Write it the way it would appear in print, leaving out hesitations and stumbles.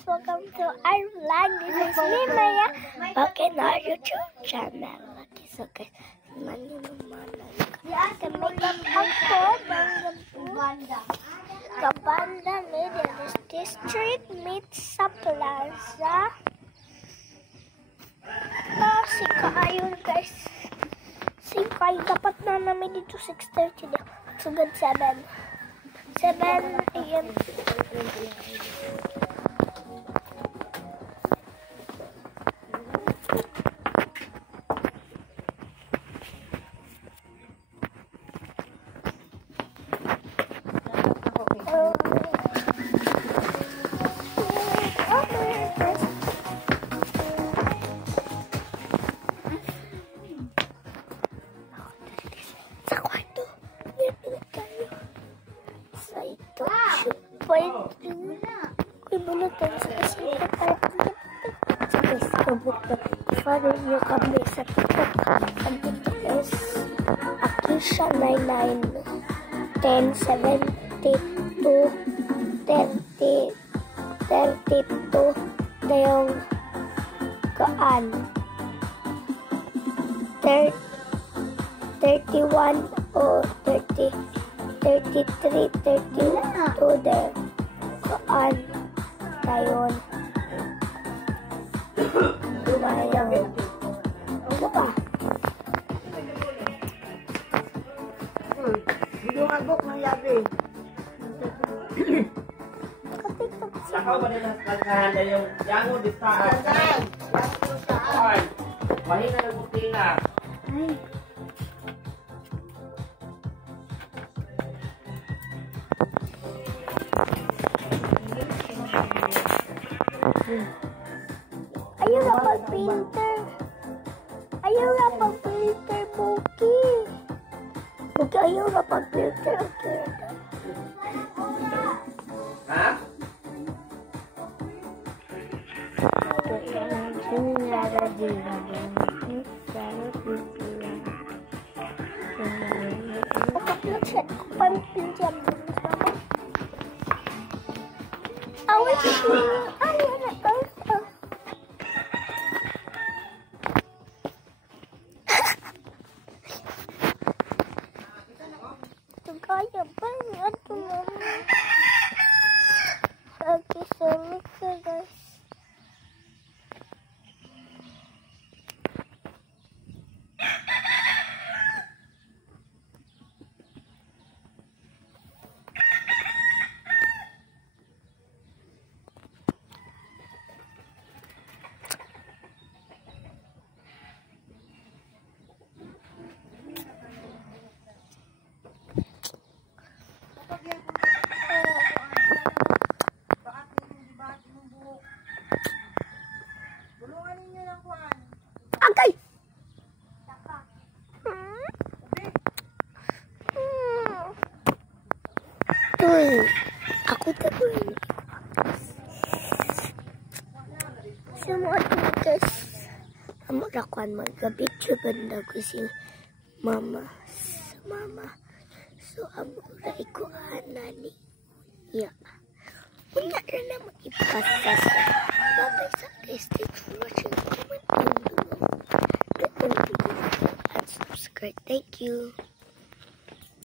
guys, welcome to our vlog. This is me, Maya, back in our YouTube channel. Okay, so guys, mag-makeup ako ng Gabanda Middle District meets sa Plaza. Si Kaayon guys. Si Kaayon, dapat na namin dito 6:30 na. Sugad 7 a.m. Follow nyo kami sa TikTok. Ang TikTok is Akisha 99 10 72 30 32 dayong kaan 31 o 30 33 32 dayong kaan dayon Video agok ng yabi. Sakaw ba nila sa kaganda yung yango di saan? Ay, mahina na butina. Ayaw na pag-filter. Ayaw na pag-filter, Buki. Buki, ayaw na pag-filter. Okay. Ha? Pag-filter ko pang-filter. Ayaw na pag-filter. Kaya ba niya ito naman? Okay, so next guys. Aku tahu. Semua tugas. Kamu lakukan magabi benda ko si mama. So amo rai ko anani. Ya. Punya na mag-ipasas. Bye sa guys. Thanks for watching. Comment down below. And subscribe. Thank you.